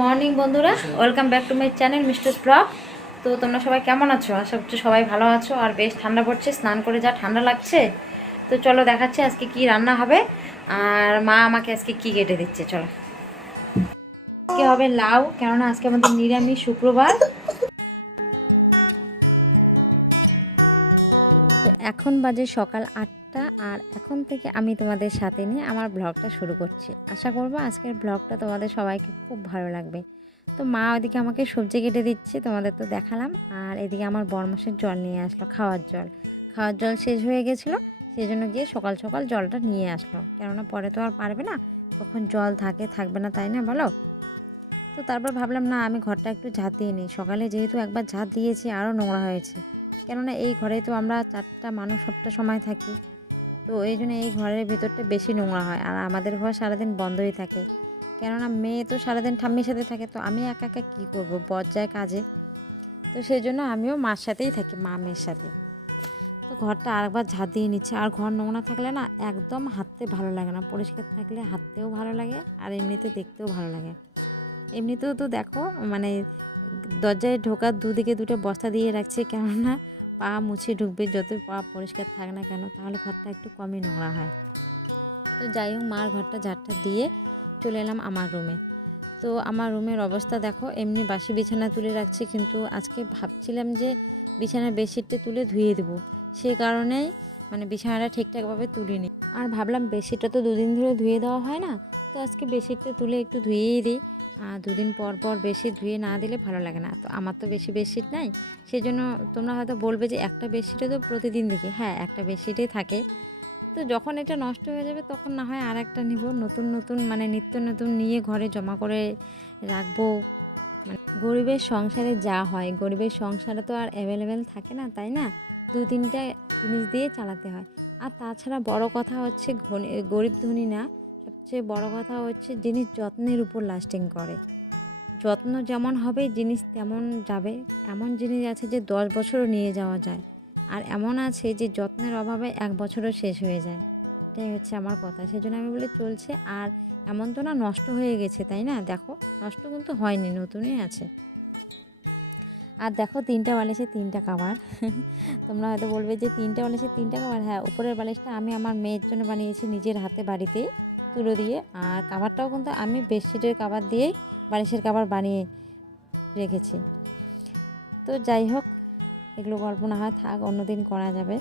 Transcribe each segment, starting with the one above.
Morning বন্ধুরা, welcome back to my channel misters blog. তো তোমরা সবাই কেমন আছো? আশা করছি সবাই ভালো আছো। আর বেশ ঠান্ডা পড়ছে, স্নান করে যা ঠান্ডা লাগছে। তো চলো দেখাচ্ছি আজকে কি রান্না হবে আর মা আমাকে আজকে কি কেটে দিচ্ছে। চলো, আজকে হবে লাউ, কেননা আজকে আমাদের নিরামিষ শুক্রবার। তো এখন বাজে সকাল 8টা, আর এখন থেকে আমি তোমাদের সাথে নিয়ে আমার ব্লগটা শুরু করছি। আশা করবো আজকের ব্লগটা তোমাদের সবাইকে খুব ভালো লাগবে। তো মা ওইদিকে আমাকে সবজি কেটে দিচ্ছে, তোমাদের তো দেখালাম। আর এদিকে আমার বরমাসের জল নিয়ে আসলো, খাওয়ার জল শেষ হয়ে গেছিলো, সেই জন্য গিয়ে সকাল সকাল জলটা নিয়ে আসলো। কেননা পরে তো আর পারবে না, কখন জল থাকবে না, তাই না বলো? তো তারপর ভাবলাম না, আমি ঘরটা একটু ঝাঁট দিয়ে নিই। সকালে যেহেতু একবার ঝাঁট দিয়েছি, আরও নোংরা হয়েছে। কেননা এই ঘরে তো আমরা 4টা মানুষ সবটা সময় থাকি। তো এই জন্য এই ঘরের ভিতরটা বেশি নোংরা হয়। আর আমাদের ঘর সারাদিন বন্ধই থাকে, কেননা মেয়ে তো সারাদিন ঠাম্মির সাথে থাকে। তো আমি একা একা কী করবো, বর যায় কাজে। তো সেই জন্য আমিও মার সাথেই থাকি, মা মেয়ের সাথে। তো ঘরটা আরেকবার ঝাঁট দিয়ে নিচ্ছে। আর ঘর নোংরা থাকলে না একদম হাঁটতে ভালো লাগে না, পরিষ্কার থাকলে হাঁটতেও ভালো লাগে আর এমনিতে দেখতেও ভালো লাগে। এমনিতেও তো দেখো, মানে দরজায় ঢোকার দুদিকে দুটো বস্তা দিয়ে রাখছে, কেননা পা মুছে ঢুকবে। যতই পা পরিষ্কার থাক না কেন, তাহলে ঘরটা একটু কমই নোংরা হয়। তো যাই হোক, মার ঘরটা ঝাড়টা দিয়ে চলে এলাম আমার রুমে। তো আমার রুমের অবস্থা দেখো, এমনি বাসি বিছানা তুলে রাখছি, কিন্তু আজকে ভাবছিলাম যে বিছানার বেডশিটটা তুলে ধুয়ে দেবো। সে কারণেই মানে বিছানাটা ঠিকঠাকভাবে তুলিনি। আর ভাবলাম বেডশিটটা তো দুদিন ধরে ধুয়ে দেওয়া হয় না, তো আজকে বেডশিটটা তুলে একটু ধুয়েই দিই। আর দুদিন পর পর বেডশিট ধুয়ে না দিলে ভালো লাগে না। তো আমার তো বেশি বেডশিট নাই, সেই জন্য তোমরা হয়তো বলবে যে একটা বেডশিটে তো প্রতিদিন দেখি। হ্যাঁ, একটা বেডশিটেই থাকে। তো যখন এটা নষ্ট হয়ে যাবে তখন না হয় আর একটা নিব, নতুন নতুন মানে নিত্য নতুন নিয়ে ঘরে জমা করে রাখবো। মানে গরিবের সংসারে যা হয়, গরিবের সংসারে তো আর অ্যাভেলেবেল থাকে না, তাই না? 2-3টা জিনিস দিয়ে চালাতে হয়। আর তাছাড়া বড় কথা হচ্ছে গরিব ধনী না, সবচেয়ে বড় কথা হচ্ছে জিনিস যত্নের উপর লাস্টিং করে। যত্ন যেমন হবে জিনিস তেমন যাবে। এমন জিনিস আছে যে 10 বছরও নিয়ে যাওয়া যায়, আর এমন আছে যে যত্নের অভাবে 1 বছরও শেষ হয়ে যায়। এটাই হচ্ছে আমার কথা। সেজন্য আমি বলি চলছে। আর এমন তো না নষ্ট হয়ে গেছে, তাই না? দেখো, নষ্ট কিন্তু হয়নি, নতুনই আছে। আর দেখো, 3টা বালিশে 3টা কভার। তোমরা হয়তো বলবে যে 3টা বালিশে 3টা কভার। হ্যাঁ, উপরের বালিশটা আমি আমার মেয়ের জন্য বানিয়েছি নিজের হাতে, বাড়িতেই তুলো দিয়ে। আর কাভারটাও কিন্তু আমি বেডশিটের কাভার দিয়েই বালিশের কাভার বানিয়ে রেখেছি। তো যাই হোক, এগুলো গল্প না হয় থাক, অন্যদিন করা যাবে।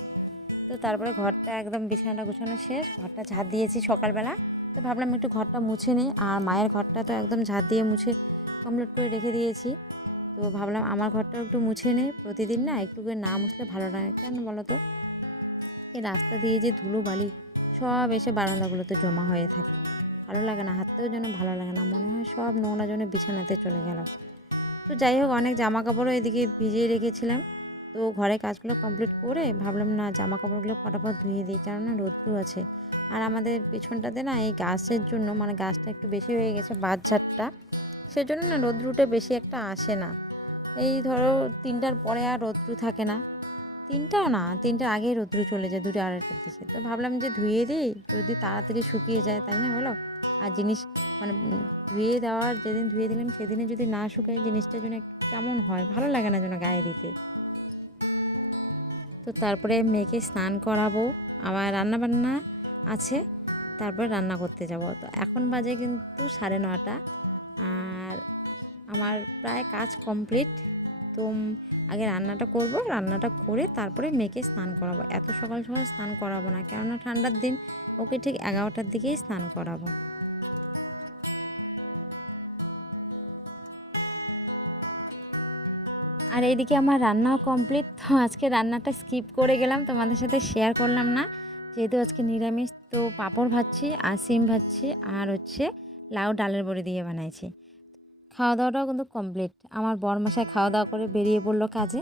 তো তারপরে ঘরটা একদম বিছানাটা গুছানো শেষ, ঘরটা ঝাঁট দিয়েছি সকালবেলা। তো ভাবলাম একটু ঘরটা মুছে নিই। আর মায়ের ঘরটা তো একদম ঝাঁট দিয়ে মুছে কমপ্লিট করে রেখে দিয়েছি। তো ভাবলাম আমার ঘরটাও একটু মুছে নেই। প্রতিদিন না একটু করে না মুছলে ভালো লাগে, কেন বলো তো? এই রাস্তা দিয়ে যে ধুলো বালি সব এসে বারান্দাগুলোতে জমা হয়ে থাকে, ভালো লাগে না, হাঁটতেও যেন ভালো লাগে না, মনে হয় সব নোংরা যেন বিছানাতে চলে গেল। তো যাই হোক, অনেক জামা কাপড়ও এদিকে ভিজিয়ে রেখেছিলাম। তো ঘরে কাজগুলো কমপ্লিট করে ভাবলাম না, জামা কাপড়গুলো ফটাফট ধুয়ে দিই, কেননা রৌদ্র আছে। আর আমাদের পেছনটাতে না এই গাছের জন্য, মানে গাছটা একটু বেশি হয়ে গেছে, বাঁশঝাড়টা, সেজন্য না রৌদ্রটা বেশি একটা আসে না। এই ধরো 3টার পরে আর রৌদ্র থাকে না। 3টাও না, 3টার আগেই রৌদ্র চলে যায়, 2টা 2:30টার দিকে। তো ভাবলাম যে ধুয়ে দিই, যদি তাড়াতাড়ি শুকিয়ে যায়, তাই না বলো? আর জিনিস মানে ধুয়ে দেওয়ার যেদিন ধুয়ে দিলাম সেদিনে যদি না শুকায়, জিনিসটা যেন একটু কেমন হয়, ভালো লাগে না যেন গায়ে দিতে। তো তারপরে মেয়েকে স্নান করাবো, আবার রান্নাবান্না আছে, তারপরে রান্না করতে যাব। তো এখন বাজে কিন্তু 9:30। আর আমার প্রায় কাজ কমপ্লিট। তো আগে রান্নাটা করব, রান্নাটা করে তারপরে মেয়েকে স্নান করাবো। এত সকাল সকাল স্নান করাবো না, কেননা ঠান্ডার দিন। ওকে ঠিক 11টার দিকেই স্নান করাবো। আর এইদিকে আমার রান্নাও কমপ্লিট। তো আজকে রান্নাটা স্কিপ করে গেলাম, তোমাদের সাথে শেয়ার করলাম না, যেহেতু আজকে নিরামিষ। তো পাঁপড় ভাজছি আর সিম ভাজছি, আর হচ্ছে লাউ ডালের বড়ি দিয়ে বানাইছি। খাওয়া দাওয়াটাও কিন্তু কমপ্লিট। আমার বরমশাই খাওয়া দাওয়া করে বেরিয়ে পড়লো কাজে,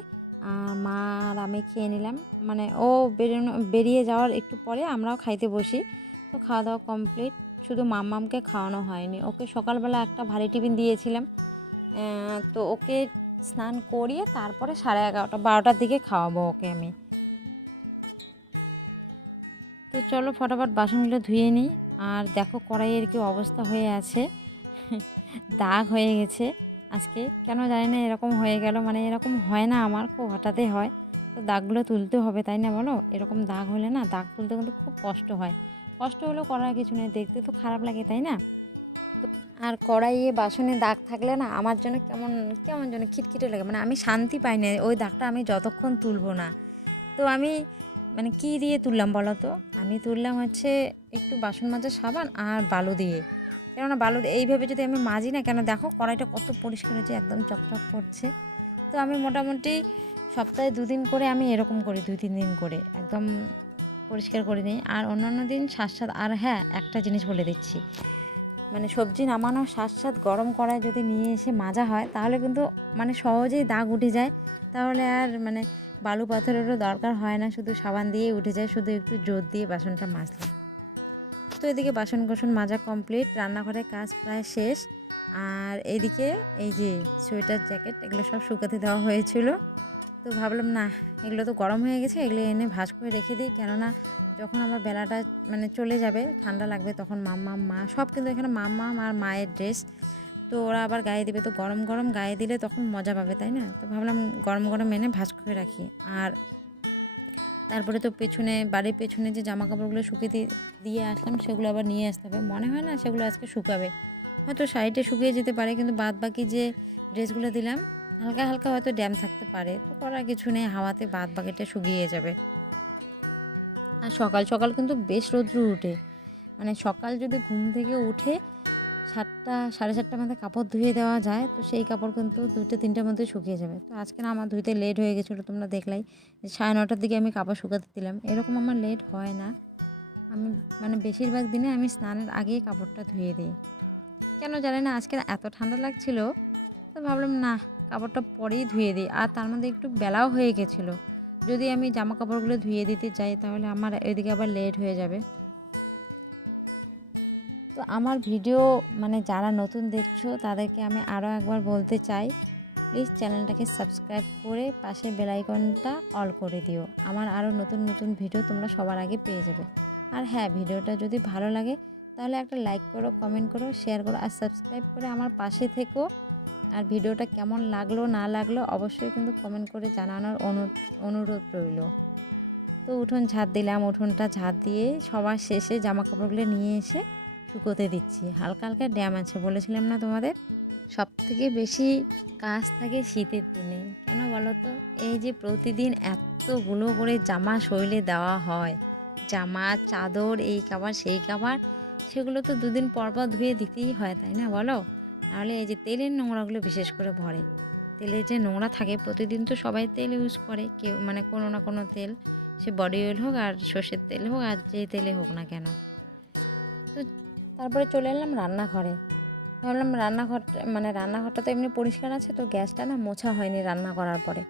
আর মা আর আমি খেয়ে নিলাম। মানে ও বেরিয়ে যাওয়ার একটু পরে আমরাও খাইতে বসি। তো খাওয়া দাওয়া কমপ্লিট, শুধু মাম্মামকে খাওয়ানো হয়নি। ওকে সকালবেলা একটা ভারী টিফিন দিয়েছিলাম। তো ওকে স্নান করিয়ে তারপরে 11:30 12টার দিকে খাওয়াবো ওকে আমি। তো চলো ফটাফট বাসনগুলো ধুয়ে নিই। আর দেখো কড়াইয়ের কি অবস্থা হয়ে আছে। দাগ হয়ে গেছে আজকে, কেন জানি না এরকম হয়ে গেল। মানে এরকম হয় না, আমার খুব হঠাৎই হয়। তো দাগগুলো তুলতে হবে, তাই না বলো? এরকম দাগ হলে না, দাগ তুলতে কিন্তু খুব কষ্ট হয়। কষ্ট হলেও করার কিছু নেই, দেখতে তো খারাপ লাগে, তাই না? আর কড়াইয়ে বাসনে দাগ থাকলে না আমার জন্য কেমন কেমন যেন খিটখিটে লাগে, মানে আমি শান্তি পাই না ওই দাগটা আমি যতক্ষণ তুলবো না। তো আমি মানে কী দিয়ে তুললাম বলো তো? আমি তুললাম হচ্ছে একটু বাসন মাজার সাবান আর বালু দিয়ে। কেননা বালু এইভাবে যদি আমি মাজি না, কেন দেখো কড়াইটা কত পরিষ্কার হয়েছে, একদম চকচক করছে। তো আমি মোটামুটি সপ্তাহে 2 দিন করে আমি এরকম করি, 2-3 দিন করে একদম পরিষ্কার করে নিই। আর অন্যান্য দিন সাত আর হ্যাঁ, একটা জিনিস বলে দিচ্ছি, মানে সবজি নামানোর সাথ গরম কড়ায় যদি নিয়ে এসে মাজা হয় তাহলে কিন্তু মানে সহজেই দাগ উঠে যায়। তাহলে আর মানে বালু পাথরেরও দরকার হয় না, শুধু সাবান দিয়েই উঠে যায়, শুধু একটু জোর দিয়ে বাসনটা মাজলে। তো এদিকে বাসন কোসন মাজা কমপ্লিট, রান্নাঘরের কাজ প্রায় শেষ। আর এইদিকে এই যে সোয়েটার জ্যাকেট এগুলো সব শুকাতে দেওয়া হয়েছিল। তো ভাবলাম না, এগুলো তো গরম হয়ে গেছে, এগুলো এনে ভাঁজ করে রেখে দিই। কেননা যখন আমার বেলাটা মানে চলে যাবে, ঠান্ডা লাগবে, তখন মাম্মা মা সব কিন্তু এখানে মাম্মা আর মায়ের ড্রেস, তো ওরা আবার গায়ে দিবে, তো গরম গরম গায়ে দিলে তখন মজা পাবে, তাই না? তো ভাবলাম গরম গরম এনে ভাঁজ করে রাখি। আর তারপরে তো পেছনে, বাড়ির পেছনে যে জামা কাপড়গুলো শুকিয়ে দিয়ে আসলাম, সেগুলো আবার নিয়ে আসতে হবে। মনে হয় না সেগুলো আজকে শুকাবে, হয়তো সাইডে শুকিয়ে যেতে পারে, কিন্তু বাদ বাকি যে ড্রেসগুলো দিলাম হালকা হালকা হয়তো ড্যাম থাকতে পারে। তো করার কিছু নেই, হাওয়াতে বাদ বাকিটা শুকিয়ে যাবে। আর সকাল সকাল কিন্তু বেশ রৌদ্র উঠে, মানে সকাল যদি ঘুম থেকে উঠে 7টা 7:30টার মধ্যে কাপড় ধুয়ে দেওয়া যায়, তো সেই কাপড় কিন্তু 2টা-3টার মধ্যে শুকিয়ে যাবে। তো আজকে না আমার ধুইতে লেট হয়ে গেছিলো, তোমরা দেখলাই যে 9:30টার দিকে আমি কাপড় শুকাতে দিলাম। এরকম আমার লেট হয় না, আমি মানে বেশিরভাগ দিনে আমি স্নানের আগেই কাপড়টা ধুয়ে দিই। কেন জানি না আজকে এত ঠান্ডা লাগছিল, তো ভাবলাম না, কাপড়টা পরেই ধুয়ে দিই। আর তার মধ্যে একটু বেলাও হয়ে গেছিলো, যদি আমি জামা কাপড়গুলো ধুয়ে দিতে যাই তাহলে আমার এদিকে আবার লেট হয়ে যাবে। তো আমার ভিডিও মানে যারা নতুন দেখছো তাদেরকে আমি আরও একবার বলতে চাই, প্লিজ চ্যানেলটাকে সাবস্ক্রাইব করে পাশে বেল আইকনটা অল করে দিও। আমার আরও নতুন নতুন ভিডিও তোমরা সবার আগে পেয়ে যাবে। আর হ্যাঁ, ভিডিওটা যদি ভালো লাগে তাহলে একটা লাইক করো, কমেন্ট করো, শেয়ার করো, আর সাবস্ক্রাইব করে আমার পাশে থেকো। আর ভিডিওটা কেমন লাগলো না লাগলো অবশ্যই কিন্তু কমেন্ট করে জানানোর অনুরোধ রইল। তো উঠোন ঝাঁট দিলাম, উঠোনটা ঝাঁট দিয়ে সবার শেষে জামা কাপড়গুলো নিয়ে এসে শুকোতে দিচ্ছি। হালকা হালকা ড্যাম আছে, বলেছিলাম না তোমাদের? সবথেকে বেশি কাজ থাকে শীতের দিনে, কেন বলো তো? এই যে প্রতিদিন এতগুলো করে জামা শরীরে দেওয়া হয়, জামা চাদর, এই কাবার সেই কাবার, সেগুলো তো 2 দিন পর পর ধুয়ে দিতেই হয়, তাই না বলো? নাহলে এই যে তেলের নোংরাগুলো বিশেষ করে ভরে, তেলের যে নোংরা থাকে, প্রতিদিন তো সবাই তেল ইউজ করে, কেউ মানে কোনো না কোনো তেল, সে বডি অয়েল হোক আর সর্ষের তেল হোক আর যে তেলে হোক না কেন। তো তারপরে চলে এলাম রান্নাঘরে। ভাবলাম রান্নাঘরটা তো এমনি পরিষ্কার আছে, তো গ্যাসটা না মোছা হয়নি রান্না করার পরে।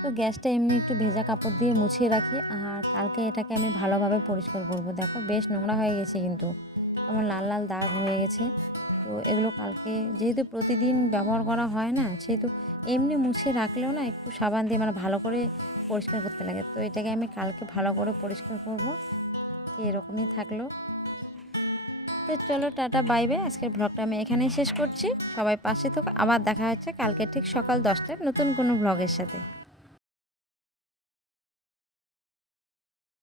তো গ্যাসটা এমনি একটু ভেজা কাপড় দিয়ে মুছিয়ে রাখি, আর কালকে এটাকে আমি ভালোভাবে পরিষ্কার করব। দেখো বেশ নোংরা হয়ে গেছে, কিন্তু কেমন লাল লাল দাগ হয়ে গেছে। তো এগুলো কালকে যেহেতু প্রতিদিন ব্যবহার করা হয় না, সেহেতু এমনি মুছিয়ে রাখলেও না একটু সাবান দিয়ে মানে ভালো করে পরিষ্কার করতে লাগে। তো এটাকে আমি কালকে ভালো করে পরিষ্কার করব। এরকমই থাকলো। তো চলো, টাটা বাই বাই। আজকের ব্লগটা আমি এখানেই শেষ করছি। সবাই পাশে থেকো, আবার দেখা হচ্ছে কালকে ঠিক সকাল 10টায় নতুন কোনো ব্লগের সাথে।